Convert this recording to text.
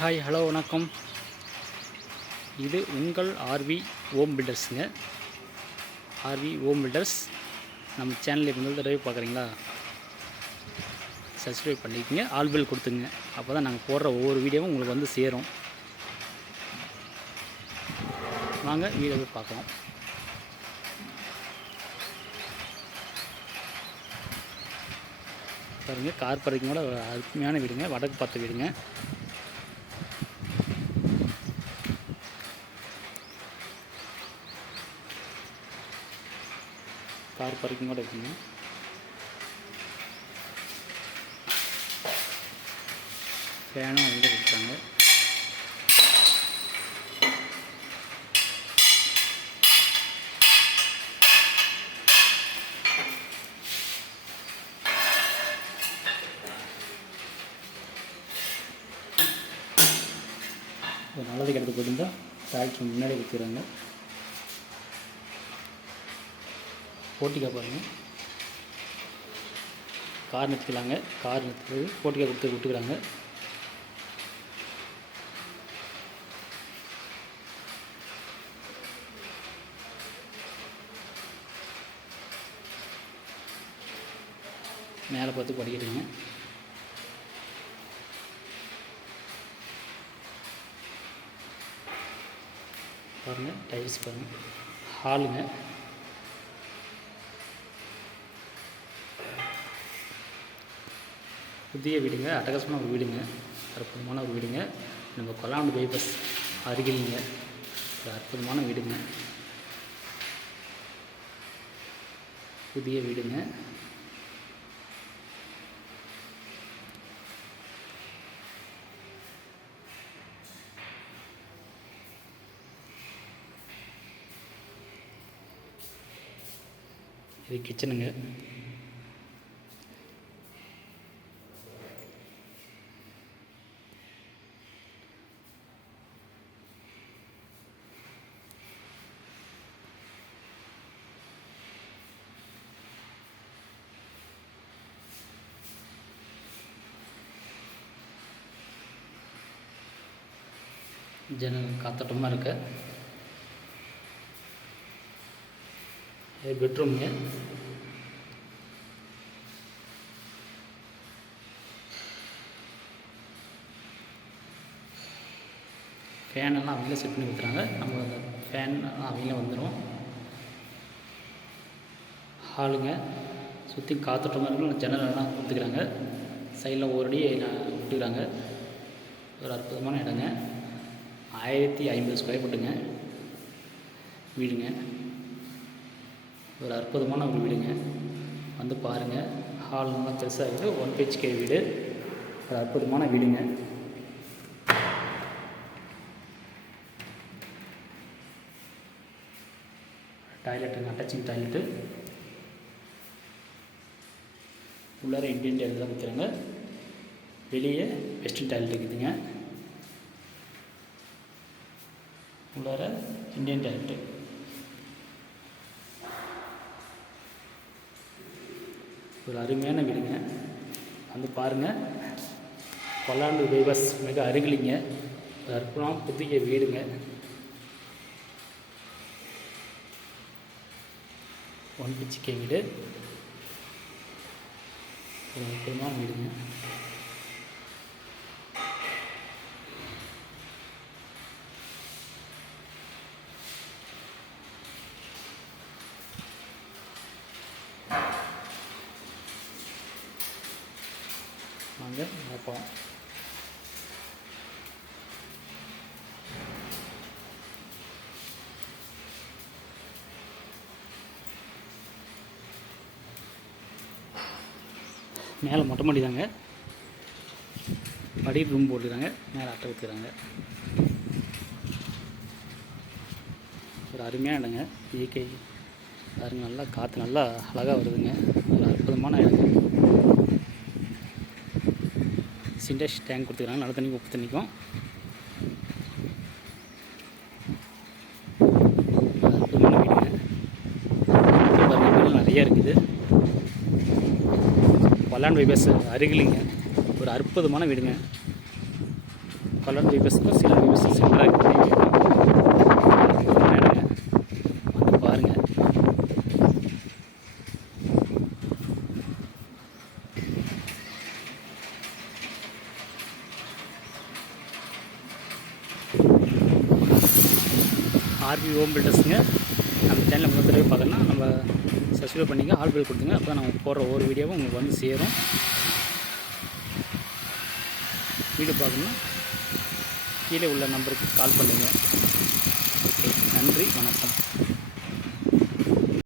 Hi hello வணக்கம். இது உங்கள் ஆர்வி ஹோம் பில்டர்ஸுங்க. ஆர்வி ஹோம் பில்டர்ஸ் நம்ம சேனலில் முதல் தடவை பார்க்குறீங்களா? சப்ஸ்கிரைப் பண்ணிக்கோங்க, ஆல் பெல் கொடுத்துங்க. அப்போ தான் நாங்கள் போடுற ஒவ்வொரு வீடியோவும் உங்களுக்கு வந்து சேரும். வாங்க வீடியோவை பார்க்கலாம். பாருங்கள், கார் பார்க்கிங்கோட அருமையான வீடுங்க, வடக்கு பார்த்த வீடுங்க. கார் பார்க்கிங்கோட இருக்குங்க. ஃபேனும் வந்து கொடுத்தாங்க. ஒரு நல்லது கிடத்து போயிருந்தால் டாக்டர் முன்னாடி வச்சுக்கிறாங்க. போட்டிக்கா பாருங்கள், கார் நிறுத்திக்கலாங்க. கார் நிறுத்துறது போட்டிக்கா கொடுத்து விட்டுக்கிறாங்க. மேலே பார்த்து படிக்கிறீங்க. பாருங்கள், டைல்ஸ் பாருங்கள். ஹாலுங்க. புதிய வீடுங்க, அட்டகாசமான ஒரு வீடுங்க, அற்புதமான ஒரு வீடுங்க. நம்ம கொல்லாண்டு பைபாஸ் அருகிலிங்க. ஒரு அற்புதமான வீடுங்க, புதிய வீடுங்க. இது கிச்சனுங்க. ஜன்னல் காத்தோட்டமாக இருக்கு. இது பெட்ரூமுங்க. ஃபேனெல்லாம் அவங்களே செட் பண்ணி கொடுத்துறாங்க. நம்ம அந்த ஃபேன் அவங்களே வந்துடும். ஹாலுங்க, சுற்றி காத்தோட்டமாக இருக்கும். ஜன்னலெல்லாம் கொடுத்துக்கிறாங்க. சைடில் ஒரு அடி விட்டுக்கிறாங்க. ஒரு அற்புதமான இடங்க. 1050 ஸ்கொயர் ஃபீட்டுங்க வீடுங்க. ஒரு அற்புதமான ஒரு வீடுங்க, வந்து பாருங்கள். ஹால் நல்லா பெருசாக இருக்குது. 1 BHK வீடு, ஒரு அற்புதமான வீடுங்க. டாய்லெட்டுங்க, அட்டாச்சிங் டாய்லெட்டு. உள்ளார இண்டியன் டாய்லெட் தான் கொடுத்துறாங்க. வெளியே வெஸ்டர்ன் டாய்லெட் இருக்குதுங்க. உள்ளார இண்டியன் டாய்லெட்டு. ஒரு அருமையான வீடுங்க, வந்து பாருங்கள். கொல்லாண்டு பைபாஸ் மிக அருகிலிங்க. ஒரு அற்புதமான புதிய வீடுங்க. 1 BHK வீடு, ஒரு அற்புதமான வீடுங்க. வாங்க பார்ப்போம். மேலே மொட்டை மாடி தாங்க. படி ரூம் போட்டுக்கிறாங்க. மேலே அட்டை ஊற்றுக்கிறாங்க. ஒரு அருமையான இடங்க. இயற்கை பாருங்க, நல்லா காற்று நல்லா அழகாக வருதுங்க. ஒரு அற்புதமான இடங்க. சிண்டெக்ஸ் டேங்க் கொடுத்துக்கிறாங்க. நல்ல தண்ணி, உப்பு தண்ணிக்கும். அற்புதமான வீடுங்க. வீடுகள் நிறைய இருக்குது. கொல்லாண்டு பைபாஸ் அருகிலிங்க. ஒரு அற்புதமான வீடுங்க. கலர் வியூவர்ஸ்க்கும் சில வியூவர்ஸ் சில்லறாக வந்து பாருங்கள். ஆர்வி ஹோம் பில்டர்ஸுங்க. நம்ம சேனலில் முதல் தடவை பார்க்கணுன்னா நம்ம சப்ஸ்கிரைப் பண்ணிங்க, ஆல் பெல் கொடுத்துங்க. அப்போ தான் நம்ம போடுற ஒவ்வொரு வீடியோவும் உங்களுக்கு வந்து சேரும். வீடியோ பார்க்கணுன்னா கீழே உள்ள நம்பருக்கு கால் பண்ணுங்கள். ஓகே, நன்றி, வணக்கம்.